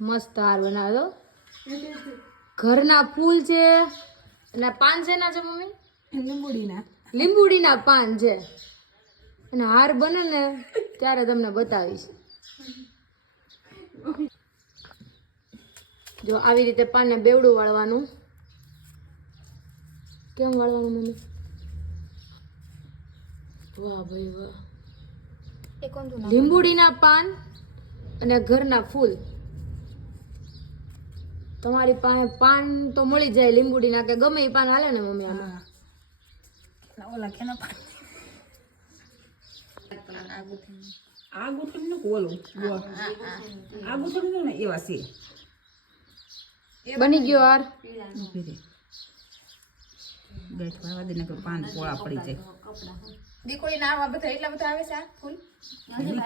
મસ્ત હાર બનાવ્યો. ઘરના ફૂલ છે અને પાન છે ના છે મમ્મી? લીંબુડીના પાન છે. અને હાર બને ને ત્યારે તમને બતાવીશ. જો આવી રીતે પાનને બેવડું વાળવાનું. કેમ વાળવાનું મમ્મી? વાહ ભાઈ વાહ. લીંબુડીના પાન અને ઘરના ફૂલ. તમારી પાસે પાન તો મળી જાય લીંબુડીના કે ગમે એ પાન હાલે ને મમ્મી? આમાં ઓલા કેના પાન આ ગોઠણ નું ઓલું આ ગોઠણ નું ને એવા છે. બની ગયો હાર. બેઠ વાવા દે ને પાન પોળા પડી જાય. દીકરી ના આવા બધા એટલા બધા આવે છે આ ફૂલ